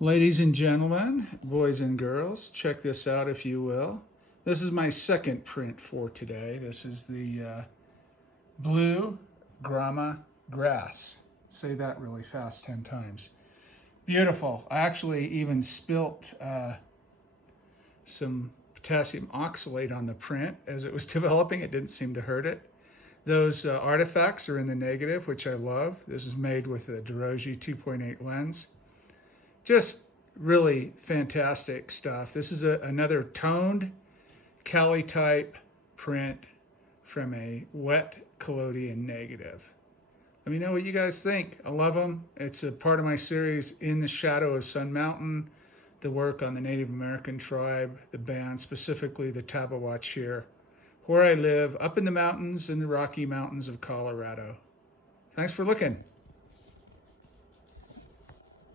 Ladies and gentlemen, boys and girls, check this out if you will. This is my second print for today. This is the blue Grama Grass. Say that really fast 10 times. Beautiful. I actually even spilt some potassium oxalate on the print as it was developing. It didn't seem to hurt it. Those artifacts are in the negative, which I love. This is made with a Tabeguache 2.8 lens. Just really fantastic stuff. This is another toned Kallitype print from a wet Collodion negative. Let me know what you guys think. I love them. It's a part of my series In the Shadow of Sun Mountain, the work on the Native American tribe, the band, specifically the Tabeguache here, where I live up in the mountains, in the Rocky Mountains of Colorado. Thanks for looking.